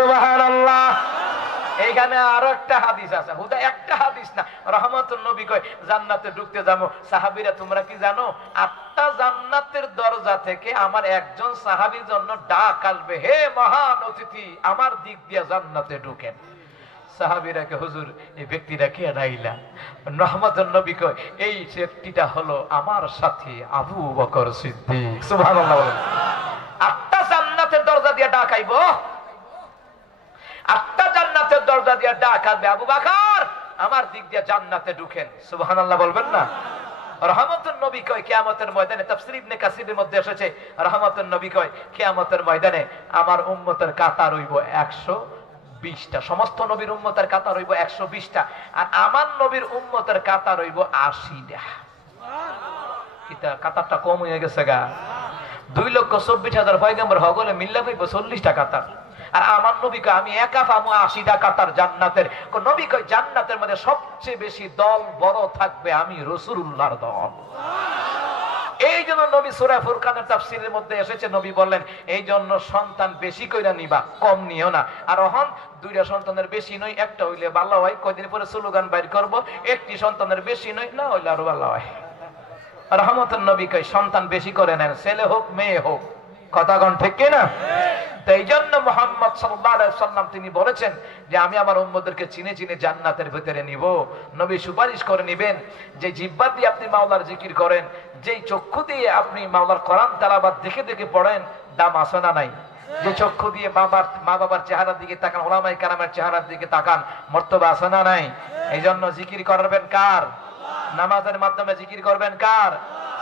সুবহানাল্লাহ। এইখানে আরো একটা হাদিস আছে, হুদা একটা হাদিস না, রহমতুল নবী কয় জান্নাতে ঢুকতে যাবো, সাহাবীরা তোমরা কি জানো 8টা জান্নাতের দরজা থেকে আমার একজন সাহাবীর জন্য ডাক আসবে, হে মহান অতিথি আমার দিক দিয়ে জান্নাতে ঢুকেন। সাহাবীরা কে হুজুর এই ব্যক্তিটা কে রাইলা? রহমতুল নবী কয় এই ব্যক্তিটা হলো আমার সাথী আবু বকর সিদ্দিক। সুবহানাল্লাহ বলেন। 8টা জান্নাতের দরজা দিয়ে ডাক আইবো, 8টা জান্নাতের দরজা দিয়ে ডাক আসবে, আবু বকর আমার দিক দিয়ে জান্নাতে ঢুকেন। সুবহানাল্লাহ বলবেন না? রহমতুল নবী কয় কিয়ামতের ময়দানে, তাফসীর ইবনে কাসিরের মধ্যে এসেছে, রহমতুল নবী কয় কিয়ামতের ময়দানে আমার উম্মতের কাতার হইব 120টা, সমস্ত নবীর উম্মতের কাতার হইব 120টা, আর আমার নবীর উম্মতের কাতার হইব 80টা। কিতা কাতারটা কম হয়ে গেছে গা। 2,24,000 পয়গম্বর হগলে মিল্লা পাইব 40টা কাতার, আর আমার নবী কয় আমি একা পাবো 80টা কাতার জান্নাতের। নবী কয় জান্নাতের মধ্যে সবচেয়ে বেশি দল বড় থাকবে আমি রাসূলুল্লাহর দল। এই জন্য নবী সূরা ফুরকানের তাফসীরের মধ্যে এসেছে, নবী বললেন এই জন্য সন্তান বেশি কইরা নিবা, কম নিও না। আর এখন 2টা সন্তানের বেশি নয়, একটা হইলে ভালো হয়, কয়দিন পরে স্লোগান বাইর করব একটি সন্তানের বেশি নয়, না হইলে আরো ভালো হয়। রহমতুল নবী কয় সন্তান বেশি করে নেন, ছেলে হোক মেয়ে হোক, কথা কোন ঠিক কি না? তো এই জন্য মুহাম্মদ সাল্লাল্লাহু আলাইহি ওয়াসাল্লাম তিনি বলেছেন যে আমি আমার উম্মতদেরকে চিনে চিনে জান্নাতের ভিতরে নিব। নবী সুপারিশ করে নেবেন যে জিহ্বা দিয়ে আপনি মাওলার জিকির করেন, যেই চক্ষু দিয়ে আপনি মাওলার কোরআন তেলাওয়াত দেখে দেখে পড়েন, দাম আছে না নাই? যে চক্ষু দিয়ে মা বাবার চেহারার দিকে তাকান, উলামায়ে কেরামের চেহারার দিকে তাকান, মর্তবা আছে না নাই? এই জন্য জিকির করবেন কার? নামাজের মাধ্যমে জিকির করবেন কার?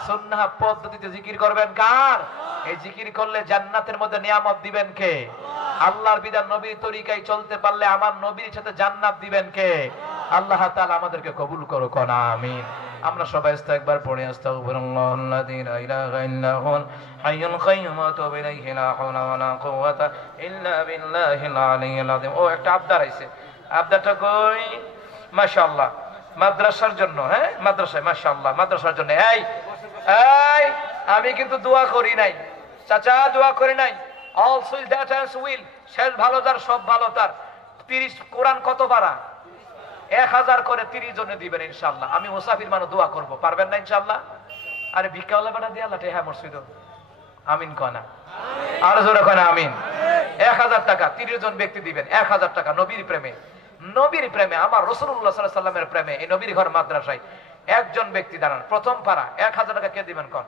সুন্নাহ পদ্ধতিতে জিকির করবেন কার? এই জিকির করলে জান্নাতের মধ্যে নিয়ামত দিবেন কে? আল্লাহর বিধান নবীর তরিকায় চলতে পারলে আমার নবীর সাথে জান্নাত দিবেন কে? আল্লাহ তাআলা আমাদেরকে কবুল করুক, আমিন। আমরা সবাই একবার পড়ে আস্তাগফিরুল্লাহাল্লাযী লা ইলাহা ইল্লা হুয়াল হাইয়ুল কাইয়্যুম ওয়া আতুবু ইলাইহি লা হাওলা ওয়া লা কুওয়াতা ইল্লা বিল্লাহিল আলিয়্যিল আযীম। ও একটা আবদার আইছে, আবদারটা কই? মাশাআল্লাহ মাদ্রাসার জন্য, হ্যাঁ মাদ্রাসায়, মাশাআল্লাহ মাদ্রাসার জন্য। এই এই আমি কিন্তু দোয়া করি নাই চাচা, দোয়া করি নাই। অল সুইল দ্যাট অ্যান্ড উইল, শেষ ভালো তার সব ভালো তার। 30 কোরআন কত পারা? 1000 করে 30 জনে দিবেন ইনশাআল্লাহ। আমি মুসাফির মানুষ দোয়া করব, পারবেন না ইনশাআল্লাহ? আরে ভিক্ষাওয়ালা বানা দিয়ে আল্লাহ হ্যাঁ মসজিদ আমিন কনা, আর জোরে কনা আমিন। 1000 টাকা 30 জন ব্যক্তি দিবেন, 1000 টাকা নবীর প্রেমে, নবীর প্রেমে, আমার রাসূলুল্লাহ সাল্লাল্লাহু আলাইহি সাল্লামের প্রেমে, এই নবীর ঘর মাদ্রাসায় একজন ব্যক্তি দাঁড়ান, প্রথম পারা 1000 টাকা কে দিবেন কোন?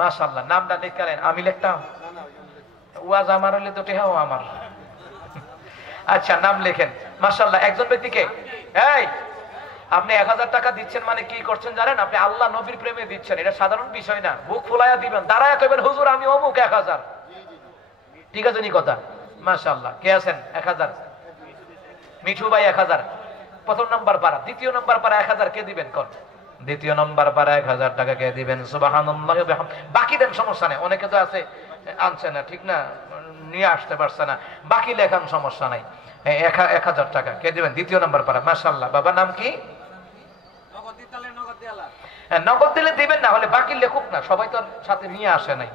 মাশাআল্লাহ নামটা লিখলেন, আমি লিখতাম ওয়াজ আমার হলে তো টেহাও আমার। আচ্ছা নাম লেখেন, মাশাআল্লাহ। একজন ব্যক্তিকে এই আপনি 1000 টাকা দিচ্ছেন মানে কি করছেন জানেন? আপনি আল্লাহ নবীর প্রেমে দিচ্ছেন, এটা সাধারণ বিষয় না। বুক ফুলাইয়া দিবেন, দাঁড়ায়া কইবেন হুজুর আমি অমুক 1000। ঠিক আছে নি কথা? মাশাআল্লাহ। কে আছেন 1000? মিঠু ভাই 1000 প্রথম নাম্বার পারা। দ্বিতীয় নাম্বার পারা 1000 কে দিবেন কোন? দ্বিতীয় নাম্বার পারা 1000 টাকা কে দিবেন? সুবহানাল্লাহ। বাকি দেন, সমস্যা নেই। অনেকে তো আছে আনছে না, ঠিক না, নিয়ে আসতে পারছে না, বাকি লেখান সমস্যা নাই। 1000 টাকা কে দিবেন? দ্বিতীয় নাম্বার পারা। মাশাআল্লাহ। বাবা নাম কি? নগদ দিলে দিবেন, না হলে বাকি লেখুক না, সবাই তো সাথে নিয়ে আসে নাই।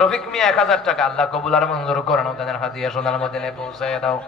রফিক মিয়া 1000 টাকা। আল্লাহ কবুল আর মঞ্জুর করেন, ওদের হাদিয়া সোনার মদিনায় পৌঁছায় দাও।